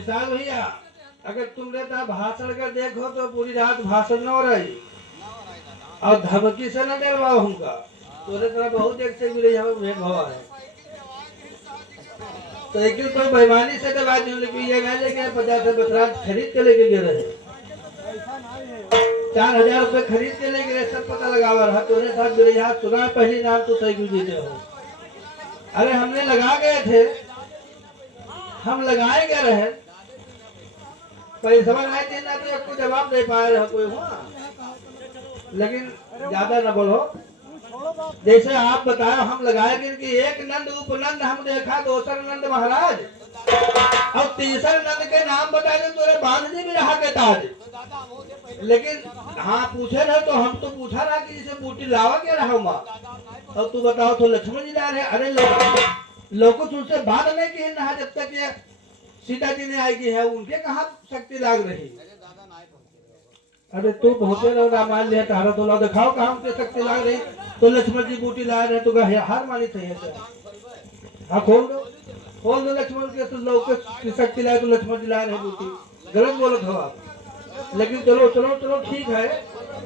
विशाल भैया, अगर तुम रहता भाषण कर देखो तो पूरी रात भाषण न हो रही और धमकी से न डरवाओ हमका। तोरे तरह बहुत एक से मिले हमें भवा है तो एक तो बेईमानी से दबा दी, लेकिन ये ना लेके 50 बतराज खरीद के लेके गए रहे, 4000 रुपए खरीद के लेके गए, सब पता लगावा रहा। तोरे साथ मेरे यहाँ सुना पहली नाम तो साइकिल जीते हो। अरे हमने लगा गए थे, हम लगाए गए रहे, पैसा नहीं देना तो आपको जवाब दे पाए रहे कोई हुआ, लेकिन ज्यादा न बोलो। जैसे आप बताओ हम लगाए कि एक नंद उपनंद हम देखा, दूसर नंद महाराज और तीसर नंद के नाम बता दे तोरे बांध जी भी रहा के ताज। लेकिन हाँ पूछे ना तो हम तो पूछा ना कि इसे बूटी लावा क्या रहा माँ, और तू बताओ तो लक्ष्मण जी जा रहे। अरे लोग तुझसे बात नहीं की ना, जब तक ये सीता जी ने आएगी है उनके कहाँ शक्ति लाग रही। अरे तू पहुंचे रहो रामायण ले तारा तो दिखाओ कहाँ उनके शक्ति लाग रही। तो लक्ष्मण जी बूटी ला रहे तो हार मानी थे। हाँ खोल दो लक्ष्मण के, तो लोग की शक्ति लाए तो लक्ष्मण जी ला रहे बूटी। गलत बोलत हो आप, लेकिन चलो चलो चलो ठीक है।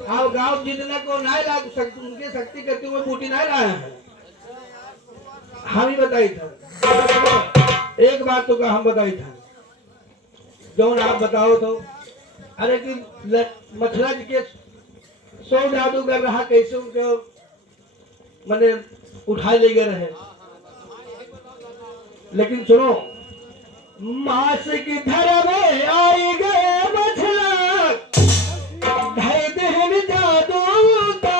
आप गांव जीतने को नहीं ला सकते, उनकी शक्ति करते हुए बूटी नहीं लाए हैं। हम ही बताई था एक बात तो हम बताई था जो आप बताओ तो। अरे कि मथुरा जी के 100 जादूगर रहा, कैसे उनको मैंने उठा ले गए रहे। लेकिन सुनो, मास की धर्म आई गए मथुरा, ढाई दहन जादू का।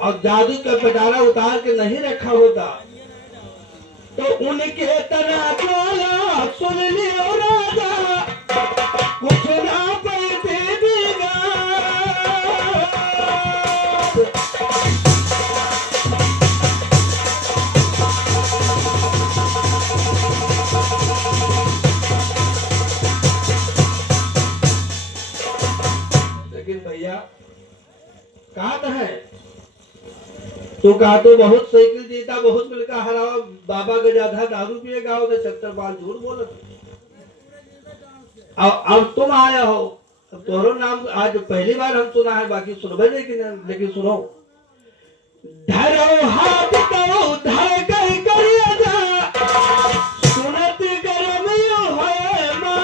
और जादू का पिटारा उतार के नहीं रखा होता तो उनके तना ज्वाला सुन लियो राजा, कुछ ना पैसे देगा। लेकिन भैया कहा है तो कहा तो बहुत साइकिल जीता, बहुत मिलकर हराओ, बाबा गजाधा दारू पिए गाओ तो 70 बार झूठ बोलो। अब तुम आया हो, अब तोरो नाम आज पहली बार हम सुना है, बाकी सुनबे नहीं। लेकिन सुनो, धरो हाथ करो धर कहीं करिए जा, सुनत गरमियो है मां।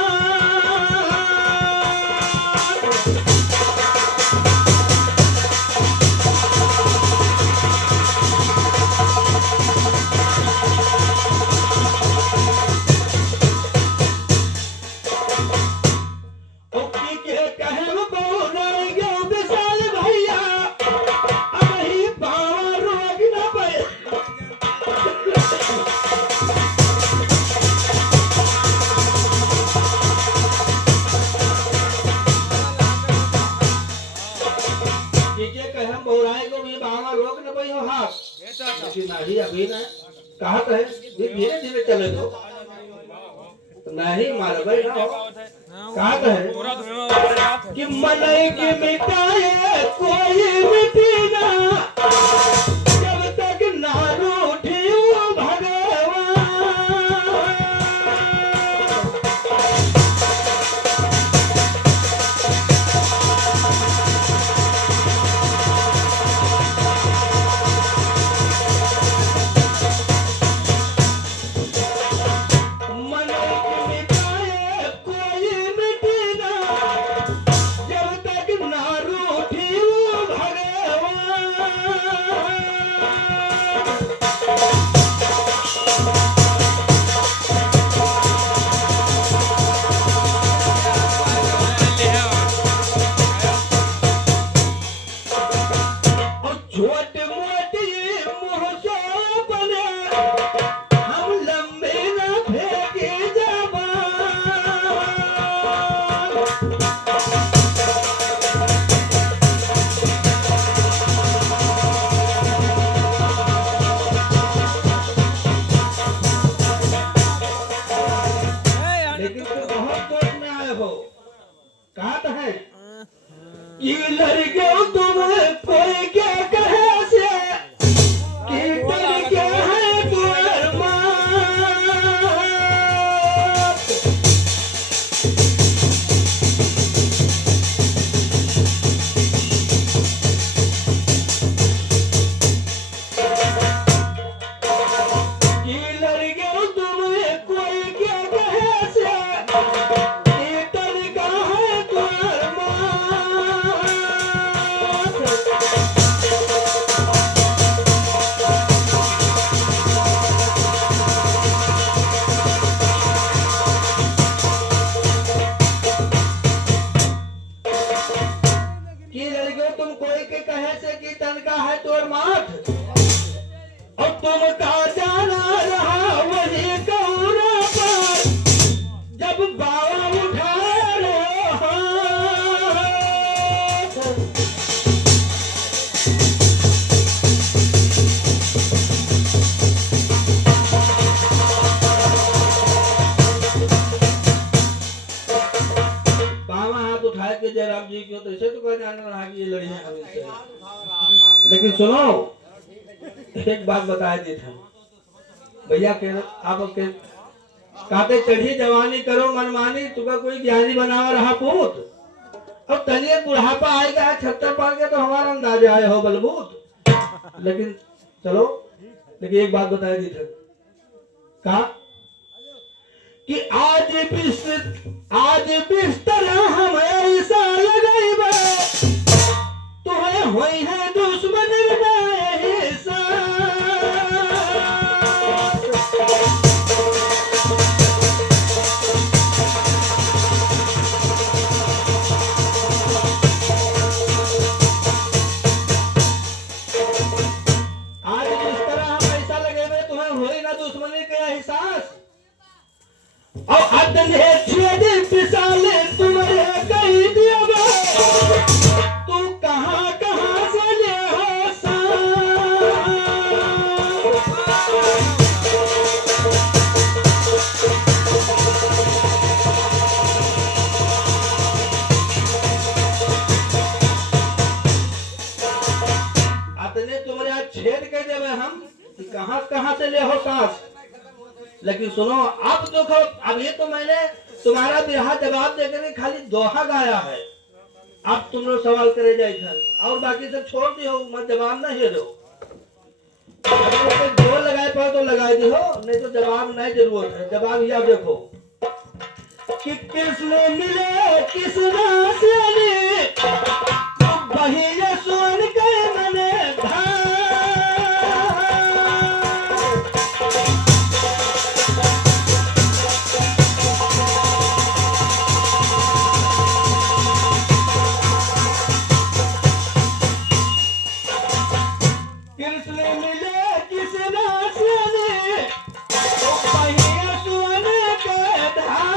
नहीं अभी ना कहा है धीरे धीरे चले दो, नहीं मालूम ना हो। कहा है कि मन के मिटाए कोई मिटी ना, जब तक ना रूठी भगवान। भगवान आए हो? कहते हैं कि लड़के तुम कोई क्या कहे से कि लड़के है तुम्हार माँ। कि लड़के तुम कोई क्या कहे से कि लड़का है तुम्हार माँ। कि लड़के तुम कोई के कहे से कि तनका है तोर माथ। और तुम का जाना रहा वही कौरा पर जब बाबा उठा रहे हाथ। बाबा हाथ उठाए के जयराम जी क्यों, तो इसे तो कोई जान रहा कि ये लड़ी है हमसे। लेकिन सुनो, एक बात बताए दी था भैया के आप के काते चढ़ी जवानी करो मनमानी, तुका कोई ज्ञानी बनावा रहा पूत। अब तनिए बुढ़ापा आएगा है 76 पार के तो हमारा अंदाजा आए हो बलबूत। लेकिन चलो, लेकिन एक बात बताए दी था कहा कि आज बिस्तर हम ऐसा लगाइबा तुम्हें होई है दुश्मन हिस्सा। आज जिस तरह हम ऐसा लगेंगे तुम्हें होई ना दुश्मनी के एहसास। और अदने छेद पिसाले तुम्हारे कही दिया तू कहां कहां से ले हो सांस। अदने तुम्हारे आज छेद कह देवे हम कि कहां कहां से ले हो सांस। लेकिन सुनो, अब देखो, अब ये तो मैंने तुम्हारा बिरहा जवाब देकर के खाली दोहा गाया है। अब तुम लोग सवाल करे जाए था और बाकी सब छोड़ दियो, मत जवाब ना दो। अगर जोर लगाए पाओ तो लगाए दो, नहीं तो जवाब नहीं जरूरत है। जवाब यह देखो कि किसने मिले किस रास्ते बही सुन के मने धार। किसने मिले किस रास्ते बही सुन के धार।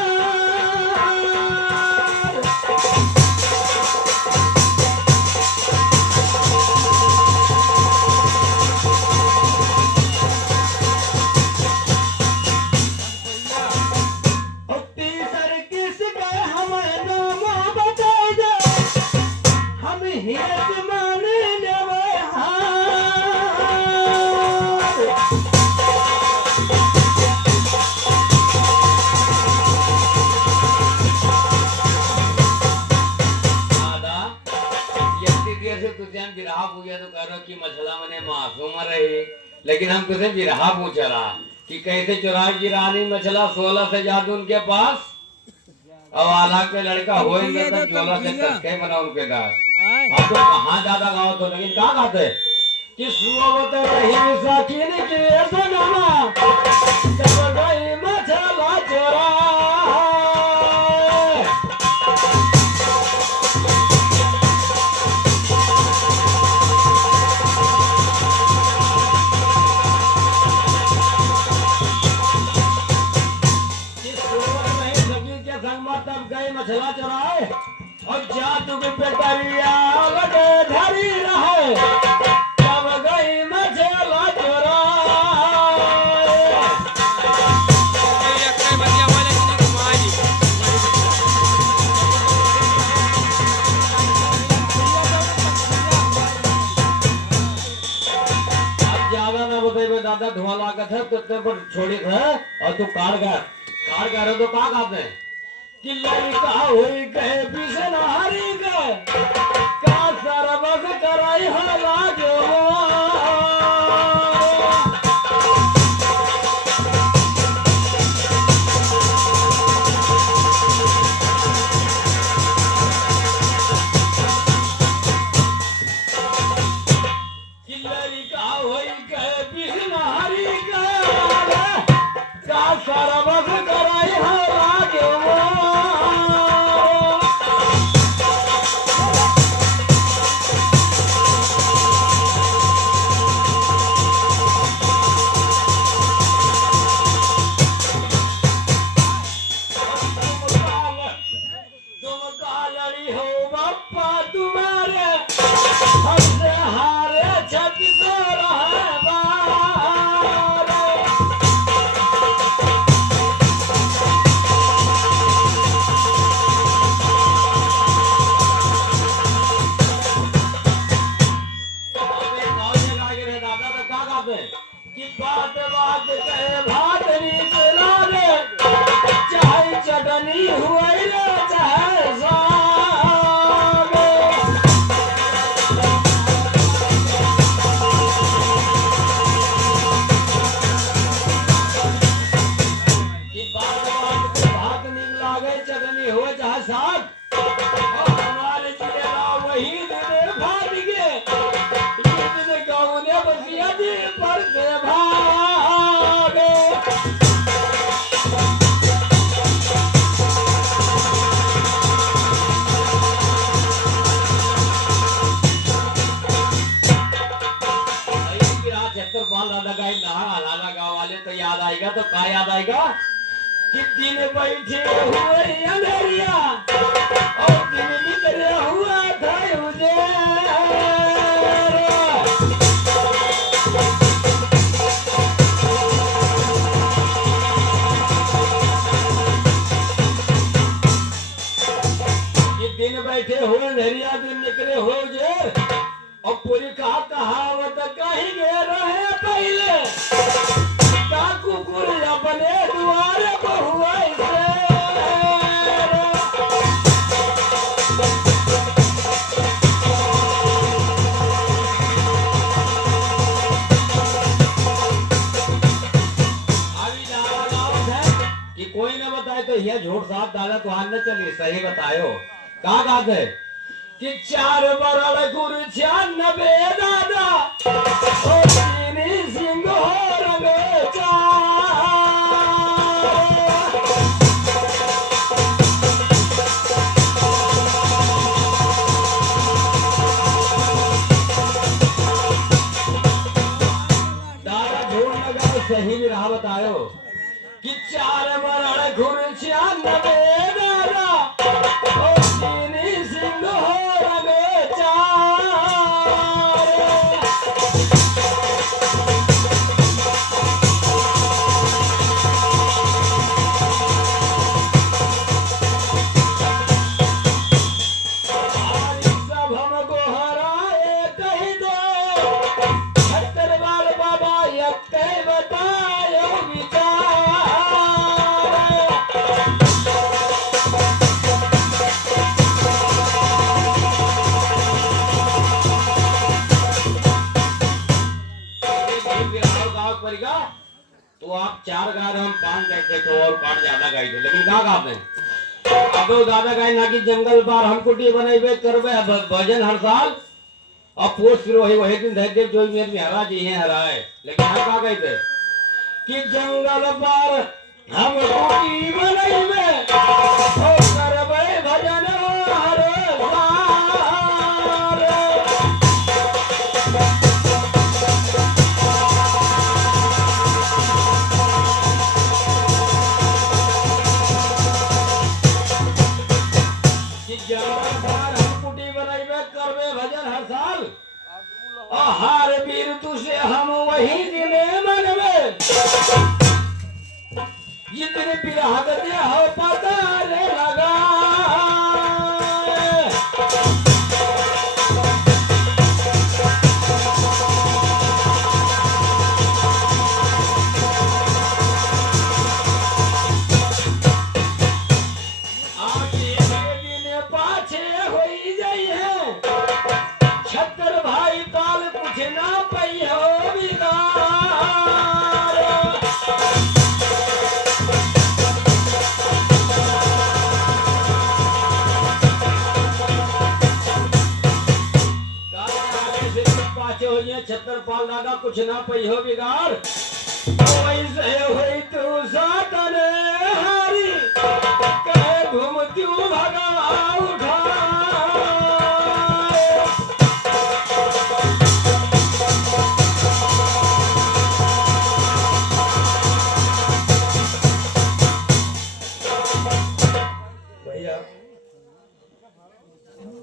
लेकिन हम तुझे बिरहा पूछ रहा कि कैसे चुरा की रानी मछला 16 से जादू उनके पास और आला के लड़का हो 16 से तक बना उनके दास। आप तो कहाँ ज्यादा गाओ तो, लेकिन कहाँ गाते कि सुवत रही साकिन की सनमा जब गई मछला चुरा। मछला चुराए और जादू के पेटरिया लगे धरी रहे तब गई मछला चुराए। इतना धुआं लागत है तो तेरे पर छोड़ी है और तू कार हो तो का गाते हैं कि लड़का हुई गए पीछे नहारी गए का सरबस कराई हाला जो तो क्या याद आएगा कि दिन बैठे हुए अंधेरिया और दिन निकले हुआ था दिन बैठे हुए अंधेरिया दिन निकले हुए उजेर और पूरी कहावत कहीं गए रहे पहले कुकुर अपने द्वारे बहुआ कि कोई ना बताए तो यह झूठ साफ दादा तो हाथ न चली सही बतायो कहा बात है कि 4 बरड़ गुरु 96 दादा सिंह हो सही भी रहा बतायो कि 4 बरड़ गुरु 96 दादा और 3 सिंह हो रंगे सब हमको हराए कही दो 70 बार बाबा यक्के बतायो तो आप 4 गाय हम 5 गए थे और 5 ज्यादा गाय थे लेकिन कहा गाते अब ज्यादा गाय ना कि जंगल पार हम कुटी बनाइबे करबे भजन हर साल अब पोस्ट शुरू वही दिन धैर्य जो मेरे में हरा जी है हराए लेकिन हम कहा गए थे कि जंगल पार हम कुटी बनाइबे और करबे भजन हर हार वीर तुझे हम वही दिने मनवे जितने बिरहा दे हो पता रे लगा छतर पाल दादा कुछ ना पई हो बिगाड़ वैसे हुई तू सातन हारी कहे घूमती भगवा उठा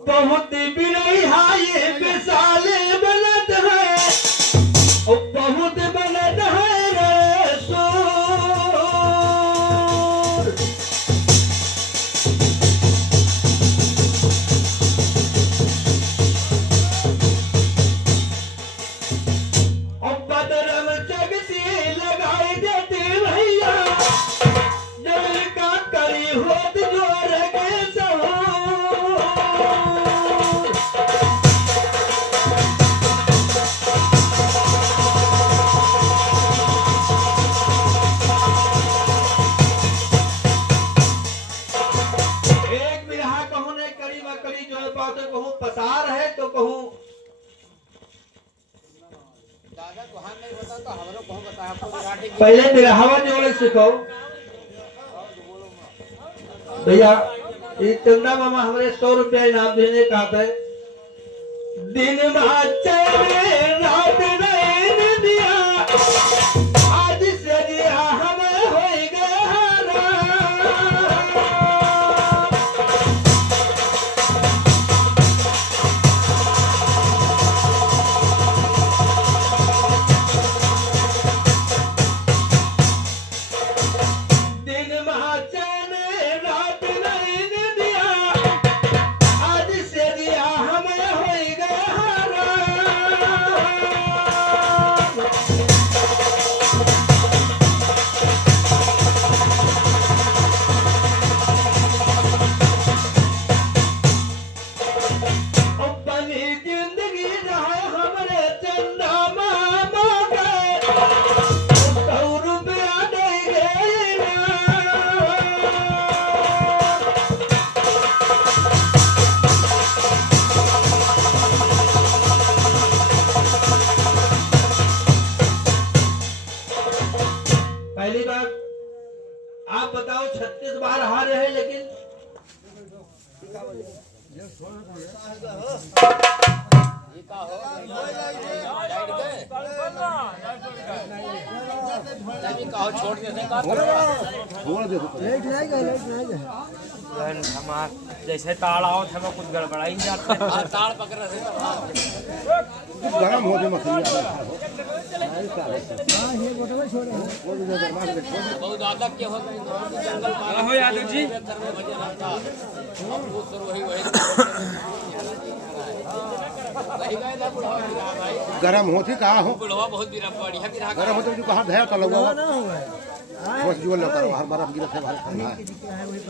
बहुत बिरई हाय बेसाले बनत है और बहुत बनत है रे सोर। और बदरम जगती लगाई देती भैया जल का करी होत जोर के सहो। कहूँ पसार है तो कहूँ पहले बिरहावा जोड़े सिखाओ भैया। ये चंदा मामा हमारे 100 रुपया इनाम देने का है। दिन रात नहीं दिया आज से दिया हमें हो गया। पहली बात आप बताओ 36 बार हारे हैं लेकिन जैसे ताड़ आओ थे कुछ गड़बड़ा ही जाता है। ताड़ पकड़ रहे गरम हो गए मछली बहुत ज्यादा क्या हो जंगल यादव जी गरम होती कहा हो बुढ़वा बहुत बढ़िया गरम होते जो कहा धैर्य तो लगा बस जो लगा हर बार हम गिरते भाई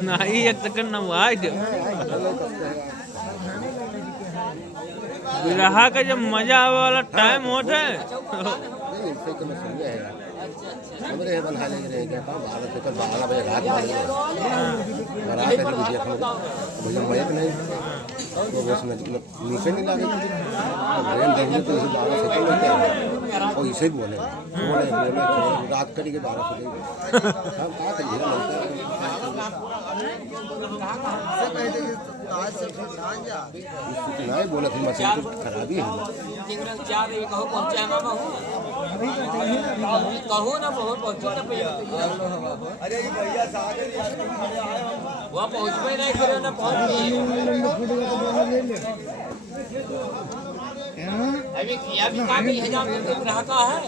नहीं एक सेकंड ना हुआ बिरहा का जब मजा आवे वाला टाइम होता है हमरे बना ले रहे क्या भारत से कल 12 बजे रात में रात है बुझिया भैया मैं नहीं तो बस में नीचे नहीं लगे ब्रेन देखने तो 12 से तो और इसे बोले रात करी के 12 से हम कहा नहीं बोला थी मशीन तो खराबी है कहो ना बहुत पहुंचो ना भैया अरे भैया वहाँ पहुँच में नहीं करे ना पहुँच अभी काम ही हजार ग्राह का है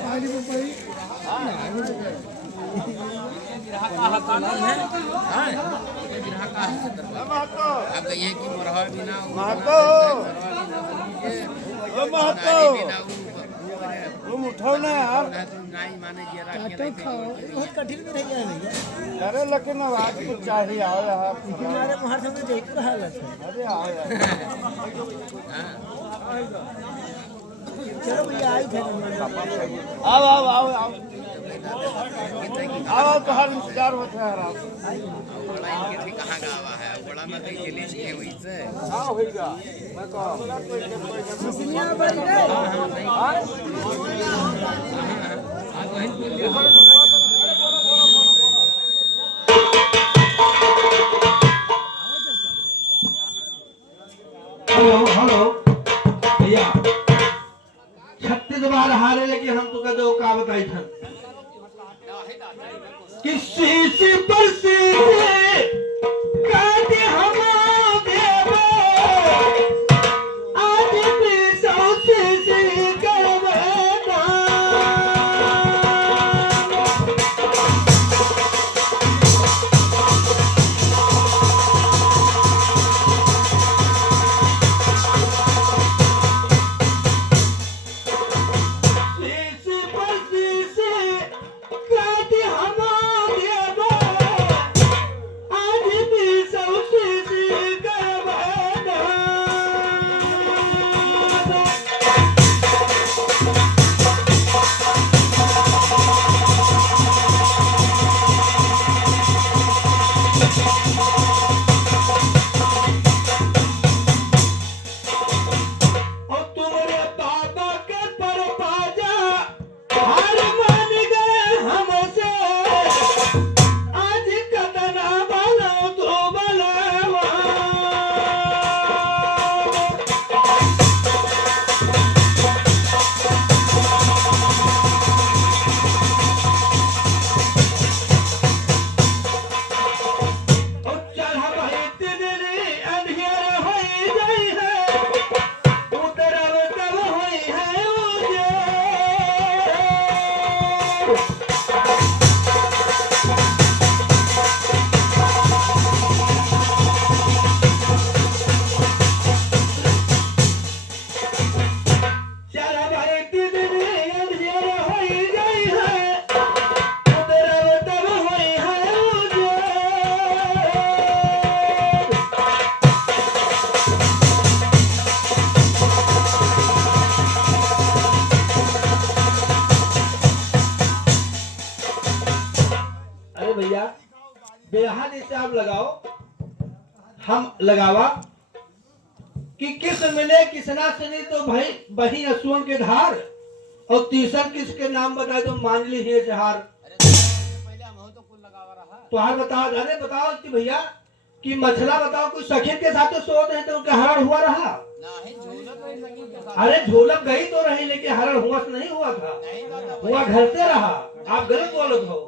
आप कहिए कि मरहा बिना तुम उठाओ ना यार बहुत कठिन में नहीं है अरे लेकिन आवाज कुछ चाहिए आओ यार हमारे बाहर से जयपुर हालत है। अरे आओ यार चलो भैया आई थे आओ आओ आओ आओ आओ तो हर इंतजार होता है आप हाँ होगा मैं हेलो हेलो भैया 36 बार हारे लेकिन हम तो कदो का बताई था किसी से परसी काटे हम देवो आज भी सौसे से करवना भैया बेहाल हिसाब लगाओ हम लगावा कि किस मिले किसना सुनी तो भाई बही असुअन के धार और तीसर किसके नाम बताए तो मान ली है हार तो हार बताओ अरे बताओ कि भैया कि मछला बताओ कोई सखी के साथ तो सोते हैं तो उनका हरण हुआ रहा अरे झोलक गई तो रही लेकिन हरण हुआ नहीं हुआ था हुआ घर से रहा आप गलत बोलत हो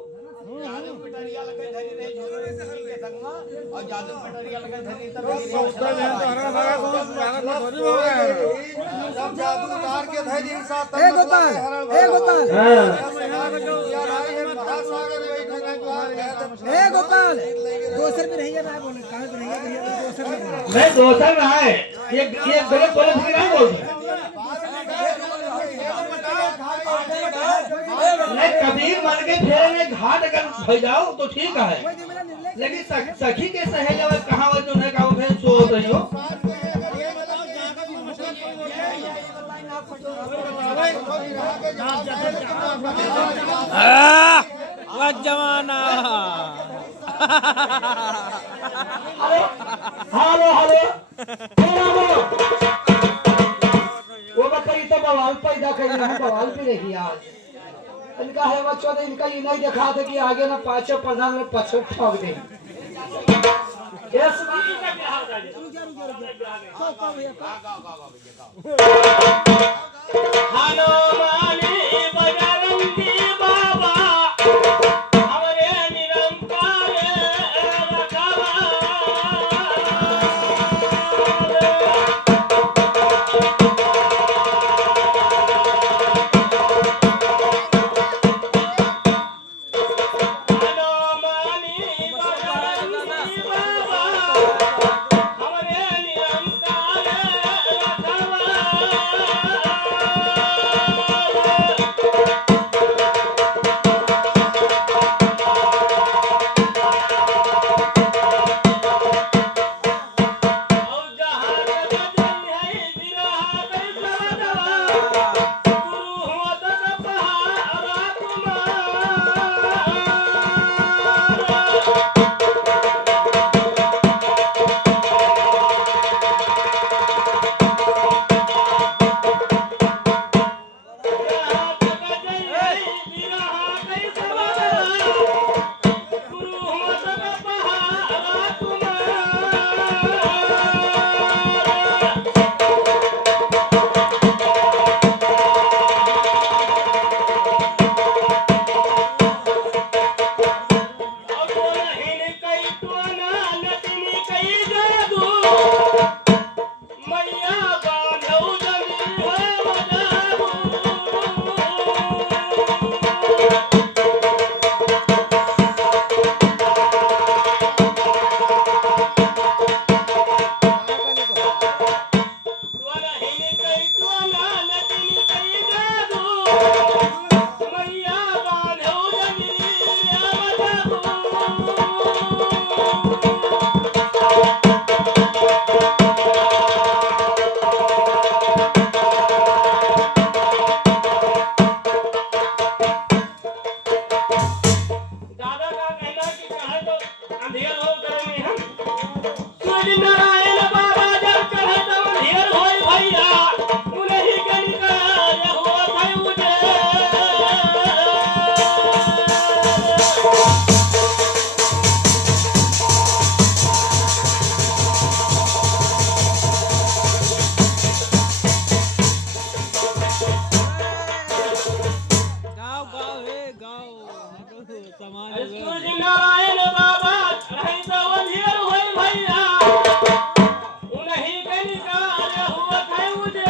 गोपाल दोसर में रहिए ना बोले कहां पे रहिए भैया दोसर में नहीं दोसर रहा है ये गलत बोले फिर नहीं बोलते नहीं कबीर मन के फेरे में घाट अगर भजाओ तो ठीक है लेकिन सखी के सहेले में कहां वो जो है का वो फिर सो रही हो जमाना हेलो हेलो वो बताइए तो बवाल पैदा कर रहे हैं बवाल पे रही आज इनका है बच्चों ने इनका ये नहीं दिखा दे कि आगे ना पाछो प्रधान में पछो ठोक दे यस हनुमानी बजरंगी बाबा हमरे निरंकार रखवा सूर्य नारायण बाबा नहीं तो अंधेर होई भैया उन्हीं के निकाल हुआ है मुझे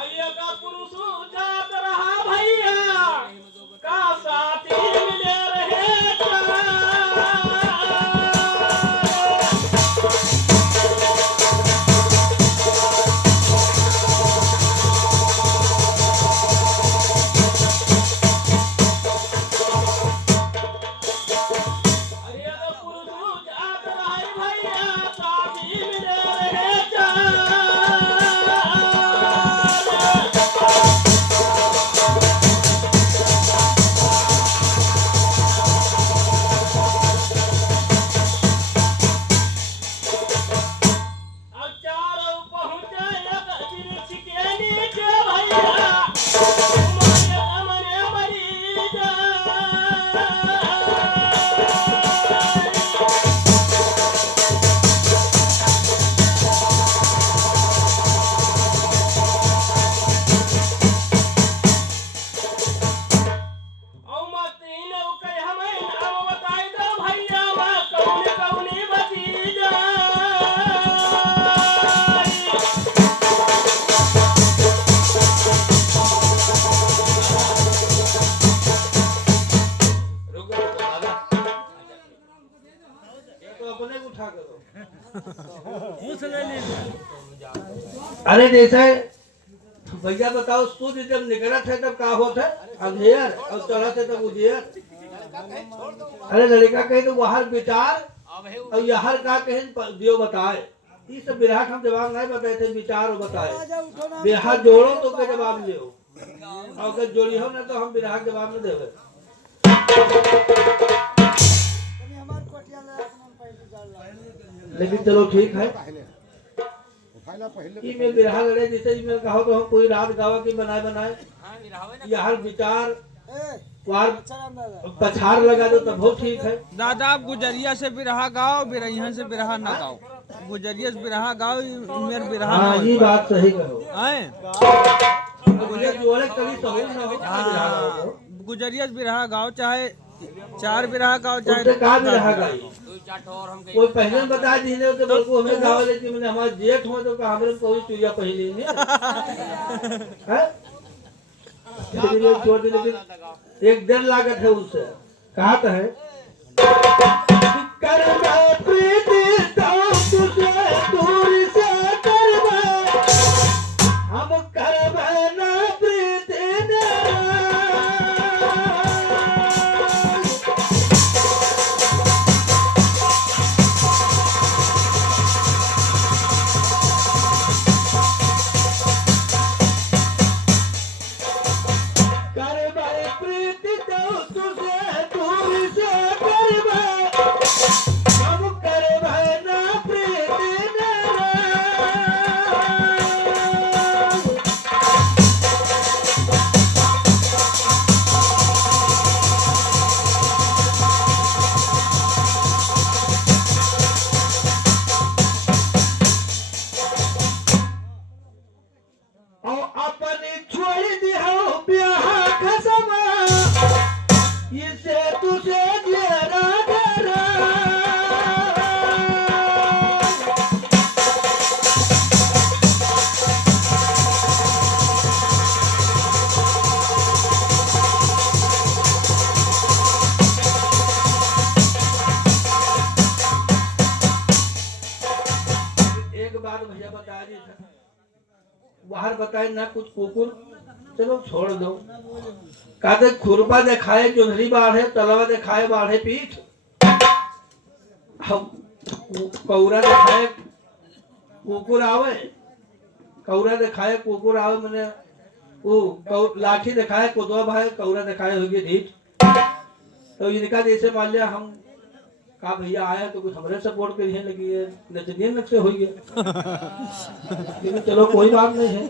आइए का पुरुष जात रहा भैया का साथी मिले रहे चार। अरे तो पुरुष जात रहे भैया साथी मिले रहे चार। अब चारों पहुंचे एक वृक्ष के नीचे भैया तुम्हारे सामने मरी जाए। औ मतीन के हमें नाम बताई दो भैया मां कौनी कौनी बची जाए। रुको रुको दादा ये तो अपने को उठा करो। अरे जैसे भैया बताओ सूर्य जब निकलत है तब का होता है अंधेर और चढ़त है तब उजियर। अरे लड़का कहे तो वहां विचार और यहर का कहे दियो बताए ये सब विराट हम जवाब नहीं बताए थे विचार बताए बिहार जोड़ो तो के जवाब लियो और अगर जोड़ी हो ना तो हम विराट जवाब में देवे। लेकिन चलो ठीक है पहले उठाइला पहले ईमेल बिरहा लड़े जैसे ईमेल कहो तो हम पूरी रात गावा की बनाए बनाए यह विचार वार पछाड़ लगा दो तो बहुत ठीक है। दादा आप गुजरिया से बिरहा गाओ बिरहिया से बिरहा ना गाओ। गुजरिया से बिरहा गाओ मेरे बिरहा ना हाँ ये बात सही कहो। हैं मुझे जोड़े कभी सही ना हो बिरहा गाओ तो। गुजरिया से बिरहा गाओ चाहे चार बिरहा गाओ चाहे उससे कहा बिरहा गाई कोई पहले बता दीजिए तो बिल्कुल हमें गाँव लेकिन मैंने हमारे जेठ हुए तो कहा हमारे कोई चुरिया पहले नहीं है इसलिए छोड़ दी लेकिन एक डेढ़ लागत है उससे कहा तो है करना प्रीति तो तुझे दूर से करना हम करबे ना प्रीति ने करबे प्रीति तो तुझे दूर से करबे हम करबे ना प्रीति ने और अपनी छोड़ दिया ब्याह कसमा इसे तुझे जेरा डरा एक बात भैया बता दी था बाहर बताए ना कुछ कुकुर चलो छोड़ दो कहते खुरपा दिखाए चुनरी बाढ़े तलवा दिखाए बाढ़े पीठ हम कौरा दिखाए कुकुर आवे कौरा दिखाए कुकुर आवे मैंने वो लाठी दिखाए कुदवा भाई कौरा दिखाए होगी ढीठ तो इनका जैसे मान लिया हम कहा भैया आया तो कुछ हमारे सपोर्ट के लिए लगी है नचनिए नक से हो गया लेकिन चलो कोई बात नहीं है।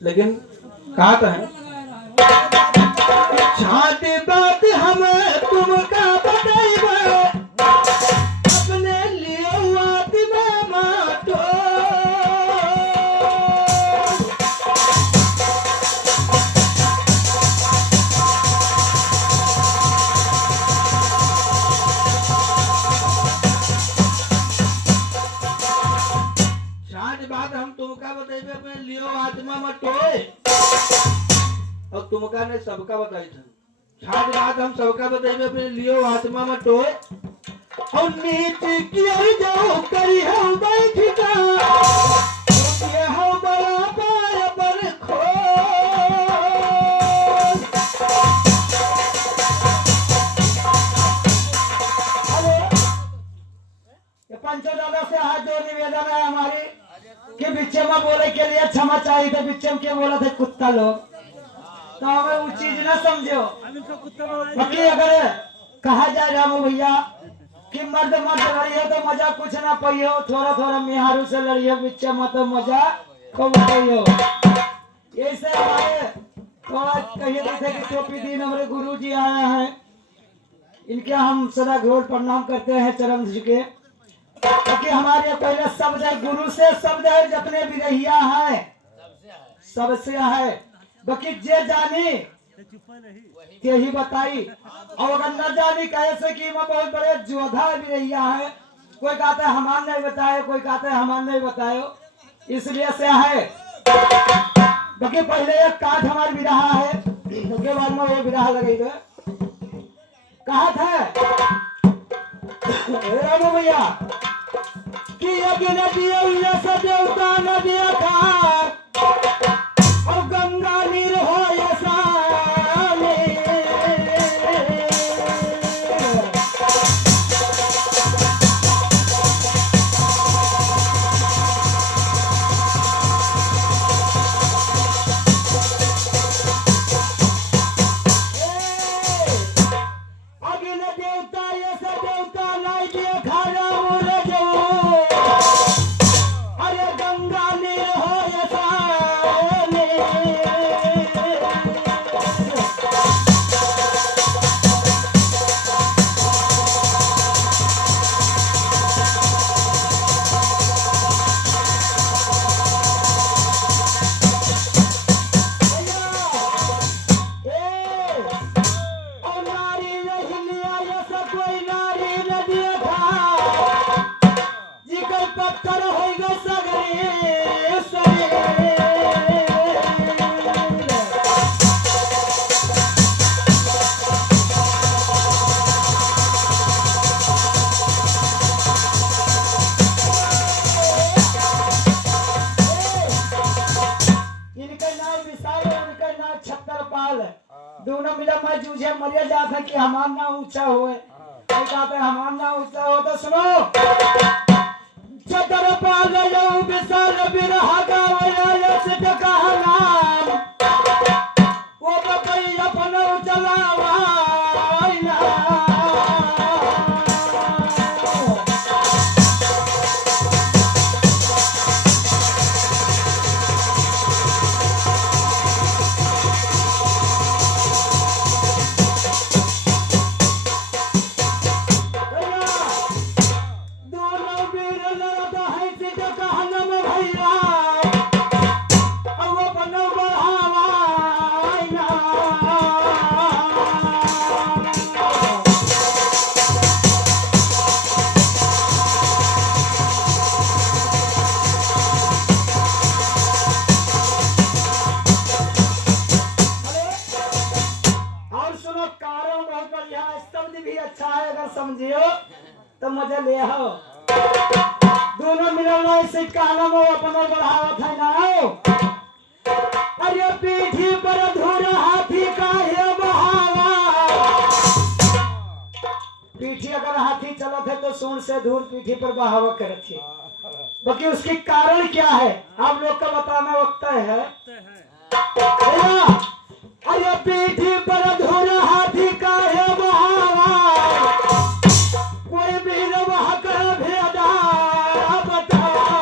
लेकिन कहा तो है शादी बात हम तुमका बताइबे अपने लिए बात में माटो शादी बात हम तुमका बताइबे अपने लिए आत्मा में टोए और तुमका ने सबका बताई था शादी बात हम सबका बताइबे अपने लिए आत्मा में टोए और नीचे किया जाओ करी हम बैठिका ये हो बड़ा पार पर खो ये पंचो दादा से हाथ जोड़ निवेदन है हमारी कि बिच्चे में बोले के लिए क्षमा चाहिए थे बिच्चे में क्या बोला थे कुत्ता लोग तो हमें वो चीज ना समझो बाकी अगर कहा जाए रामू भैया कि मर्द मर्द लड़िए तो मजा कुछ ना पाइयो थोड़ा थोड़ा मिहारू से लड़िए बिच्चे में तो मजा खूब पाइयो ऐसे हमारे थोड़ा कहिए थे कि टोपी दीन हमारे गुरु जी आए हैं इनके हम सदा घोर प्रणाम करते हैं चरण झुके क्योंकि हमारे पहले शब्द है गुरु से शब्द है जितने भी रहिया है सबसे है बाकी जे जानी यही बताई और अगर न जानी कैसे कि मैं बहुत बड़े जोधा भी रहिया है कोई कहता है हमान नहीं बताए कोई कहता है हमान नहीं बतायो इसलिए से है बाकी पहले एक काठ हमारी विराहा है उसके बाद में वो विराहा लगेगा कहा था रामू भैया कि यज्ञ नदिया से देवता नदिया था और गंगा नीर हो ऐसा दोनों मिला मैं जूझे मरिया जाता कि हमार ना ऊंचा होए कहते हमार ना ऊंचा हो तो सुनो चतर पाल जाऊं विशाल बिरहा गावया से कहा नाम वो तो कोई अपना चलावा समझियो तो मजा ले आओ दोनों मिलना इसे कहना वो अपना बढ़ावा था ना अरे पीठी पर धूर हाथी का है बहावा पीठी अगर हाथी चलत है तो सूंड से धूल पीठी पर बहावा करती बाकी उसकी कारण क्या है आप लोग का बताना वक्त है अरे पीठी पर धूर हाथी का है बहावा कोई भी नवाह कर भेदा बताओ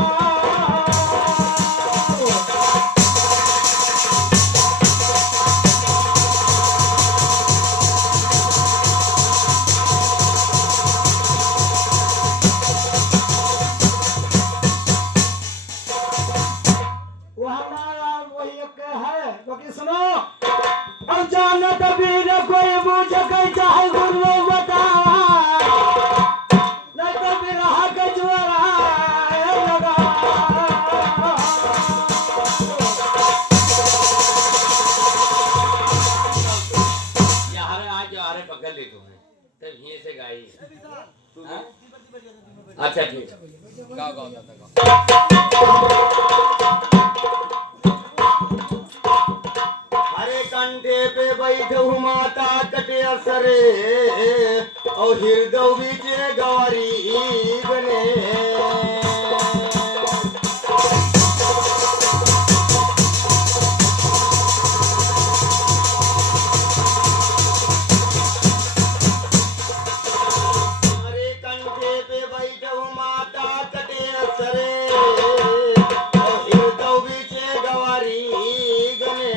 जैसे गाई। हाँ? अच्छा ठीक है। गाओ गाओ दादा गाओ। हरे कंठे पे बैठू माता कटे असरे और हृदय बीचे गौरी बने। हरे कंठे पे बैठू माता कटे असरे और हृदय बीचे गौरी गने।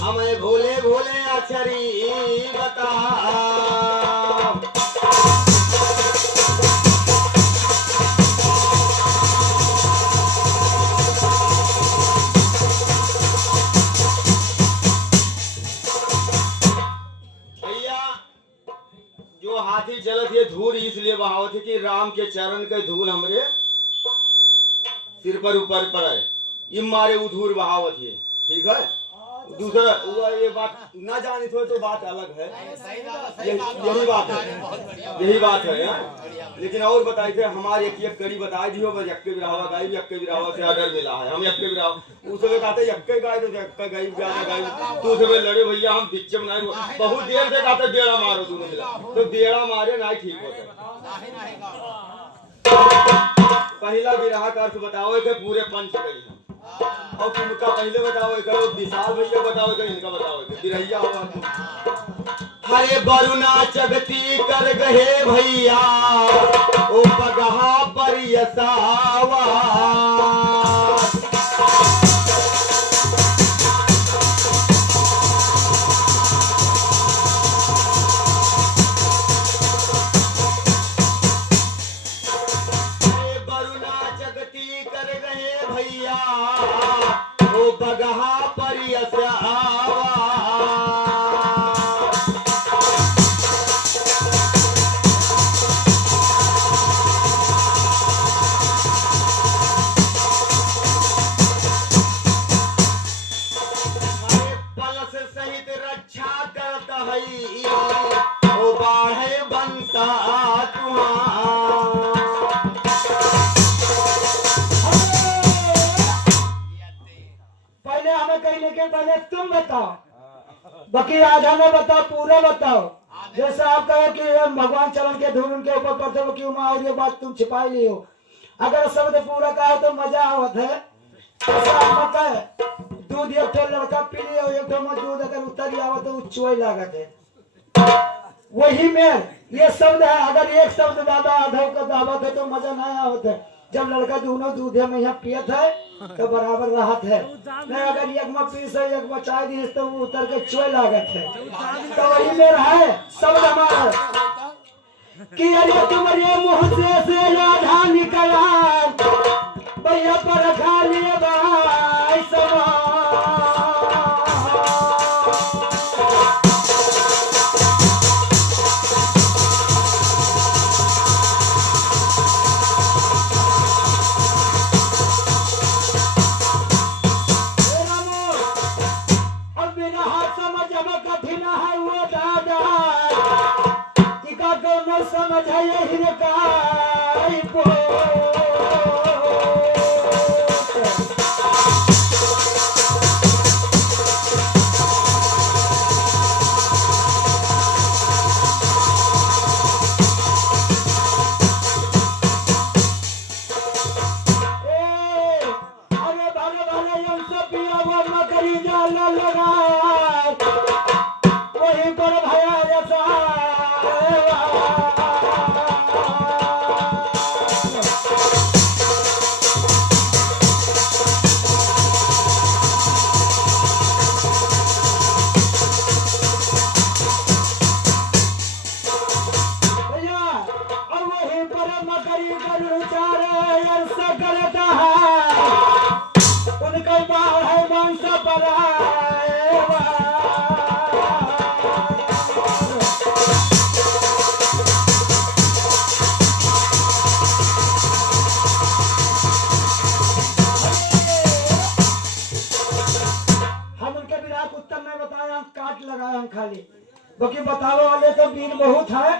हमें भोले भोले अक्षरी बता। भैया जो हाथी चलत ये धूल इसलिए बहावत है कि राम के चरण के धूल हमरे सिर पर ऊपर पड़े, ये मारे उधूर बहावत है। ठीक है, दूसरा वो ये बात ना जानी तो बात अलग है, यही बात है, यही बात है यार। लेकिन और बताई थे हमारे एक कड़ी बताई दियो, बस यक्के बिरावा गाय भी यक्के बिरावा से ऑर्डर मिला है। हम यक्के बिरावा उस समय कहते यक्के गाय तो यक्के गाय ज्यादा गाय तो उस समय लड़े भैया हम बीच में नहीं, बहुत देर से कहते बेड़ा मारो तुम मिला तो बेड़ा मारे नहीं ठीक होता। पहला बिरहा का अर्थ बताओ कि पूरे पंच गई है और तुमका पहले बताओ करो विशाल भैया बताओ कि इनका बताओ बिरहिया होगा। हरे बरुना जगती कर गहे भैया ओ पगहा पर यसावा। बगहा पर पलस सहित रक्षा करता है ओ बाढ़े बंसा तुहार। पहले हमें कहने के पहले तुम बताओ, बाकी आधा में बताओ, पूरा बताओ। जैसे आप कहो कि भगवान चरण के धूल उनके ऊपर पड़ते हो क्यों और ये बात तुम छिपाई ली हो। अगर शब्द पूरा कहा तो मजा आवत है। दूध एक तो लड़का पी लिया एक तो दूध अगर उतर आवत तो चुई लागत है। वही में ये शब्द है, अगर एक शब्द ज्यादा आधा का दावत है तो मजा नहीं आवत है। जब लड़का दोनों दूधे में यहाँ पियत है तो बराबर राहत है। नहीं अगर एक में पीस है एक में चाय दी तो वो उतर के चुई लागत है। तो वही में है शब्द हमारा कि अरे तुम्हारे मुंह से राधा निकला भैया पर खा लिए भाई सवा। समझ वही पर भया लगाए हम खाली, बाकी बतावे वाले तो वीर बहुत है,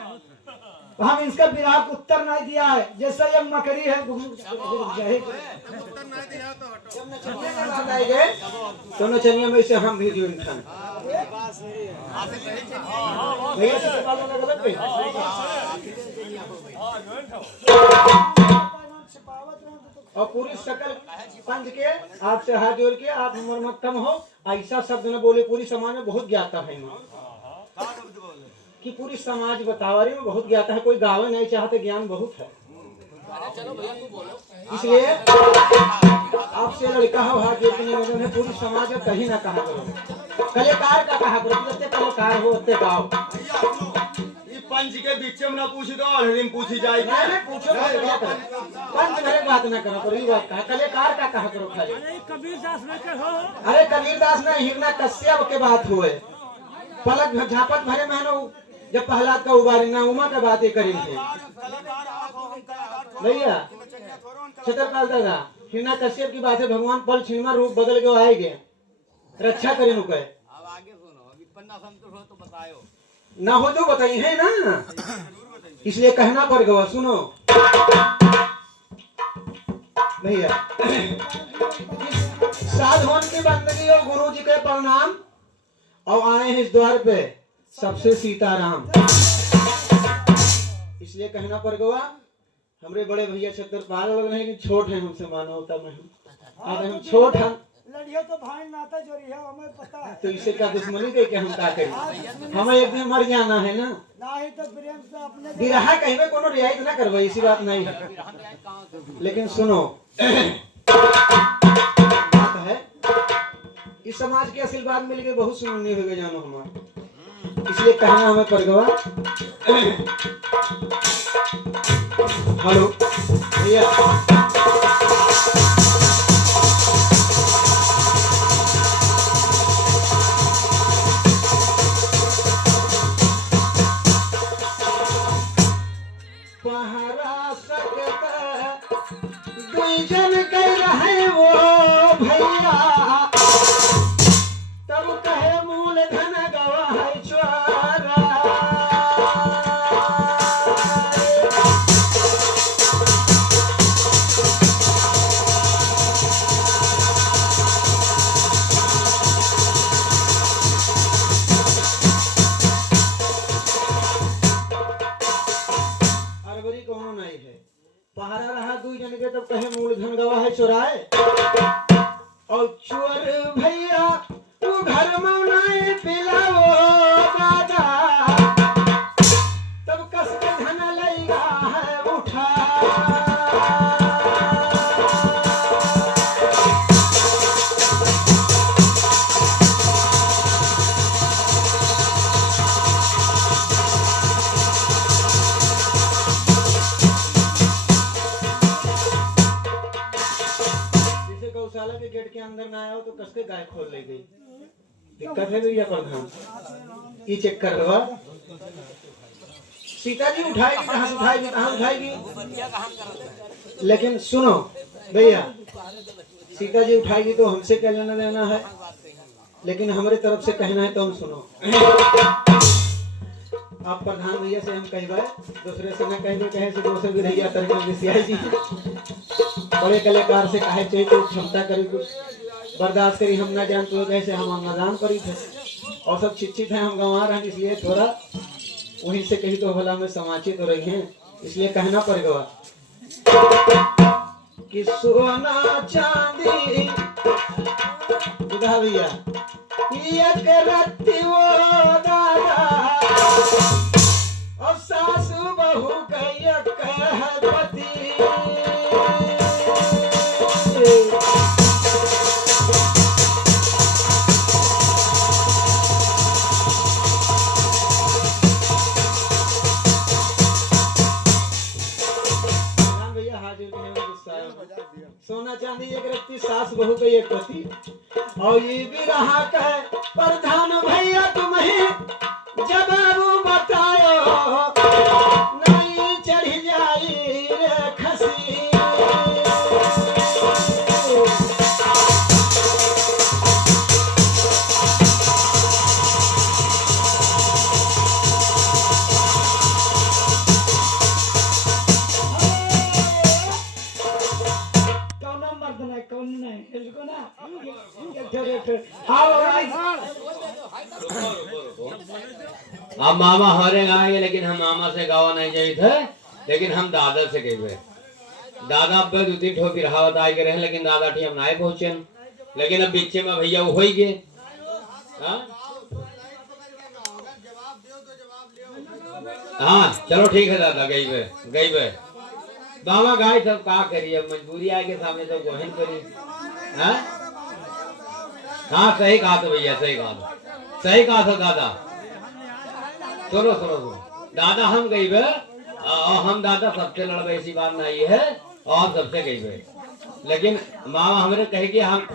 हम इसका विराह को उत्तर नहीं दिया है। जैसे ये मकरी है तो नचनिया में से हम भी जुड़ खान भैया से बाल वाला गलत पे और पूरी सकल पंच के आपसे हाथ जोड़ के आप मरमत्तम हो, ऐसा शब्द न बोले। पूरी समाज में बहुत ज्ञाता है कि पूरी समाज बतावारी में बहुत ज्ञाता है, कोई गावे नहीं चाहते, ज्ञान बहुत है। इसलिए आपसे लड़का हो हाथ जोड़ के निवेदन है, पूरी समाज में कहीं ना कहा करो, कलाकार का कहा करो, जितने कलाकार हो उतने गाओ। ये पंच के बीच में ना पूछ दो, हरिम पूछी जाएगी। पूछो पंच भरे बात ना करो, पर ये बात कहा कलाकार का कहा करो खाली। कबीरदास न कहो, अरे कबीरदास ने हिरना कश्यप के बात हुए, पलक झापट भरे महीनों जब प्रहलाद का उबारी ना उमा का बातें करी थे भैया छतरपाल दादा। हिरना कश्यप की बात है, भगवान पल छिन्मा रूप बदल के आएंगे, रक्षा करें नुके। अब आगे सुनो, अभी पन्ना संतोष हो तो बताओ ना हो जो बताइए है ना, इसलिए कहना पड़ गया। सुनो भैया, साधुओं की बंदगी और गुरु जी के प्रणाम, और आए हैं इस द्वार पे सबसे सीताराम। इसलिए कहना पड़ गया, हमरे बड़े भैया छतरपाल लोग नहीं कि छोट है हमसे मानवता में, अब हम छोट हम लड़ियो तो भाई नाता जोड़ी है, हमें पता है। तो इससे क्या दुश्मनी के हम क्या करें, हमें एक दिन मर जाना है ना। ना ही तो प्रेम से अपने बिरहा कहीं में कोनो रियायत ना करवाई, इसी बात नहीं है। लेकिन सुनो बात है, इस समाज के आशीर्वाद मिल के बहुत सुननी हो गए जानो हमारा, इसलिए कहना हमें पड़ गया। हेलो भैया, पहरा सकता दुई जन कह रहे वो भैया, तब कहे मूल धन गवा है चोरा। अरबरी कौनो नहीं है, पहरा रहा दुई जन के, तब कहे मूल धन गवा है चोराए। और चोर भैया तू घर में नहीं पिलाओ दादा, तब कस के धन लेगा है उठा। जैसे गौशाला के गेट के अंदर ना आया तो कस के गाय खोल ले गई, दिक्कत है भैया प्रधान, ये चेक कर लो। सीता जी उठाएगी कहाँ से उठाएगी, कहाँ उठाएगी, लेकिन सुनो भैया, सीता जी उठाएगी तो हमसे क्या लेना देना है, लेकिन हमारे तरफ से कहना है तो हम सुनो। आप प्रधान भैया से हम कहवाए, दूसरे से न कहे, कहे से दूसरे भी रहिया तरह विषय जी बड़े कलाकार से कहे चाहिए तो क्षमता करी, कुछ बर्दाश्त करी, हम ना जान तो कैसे हम अन्नदान करी थे, और सब शिक्षित हैं, हम गंवा रहे हैं, इसलिए थोड़ा वहीं से कही तो भला में समाचित हो रही हैं, इसलिए कहना पड़ गया कि सोना चांदी बुधा भैया एक रत्ती वो दादा, और सासू बहू का एक पति। सोना चांदी एक रत्ती, सास बहू का एक पति, और ये भी रहा कहे प्रधान भैया तुम्हें जब वो बतायो नहीं चढ़ जाई रे खसी। हाँ भाई अब मामा हमारे गाएंगे, लेकिन हम मामा से गावा नहीं जाए थे, लेकिन हम दादा से गए। दादा अब दो तीन ठो बिरहावत आए के रहे, लेकिन दादा ठी हम ना पहुंचे, लेकिन अब बीचे में भैया वो हो ही गए। हाँ चलो ठीक है दादा, गई वे बाबा गाय सब का करिए, अब मजबूरी आए के सामने तो गोहन करी। हाँ सही कहा तो भैया, सही कहा था दादा। सुनो दादा, हम गई वे और हम दादा सबसे लड़बे, ऐसी बात नहीं है, और सबसे गई वे, लेकिन मामा हमारे कहे कि हम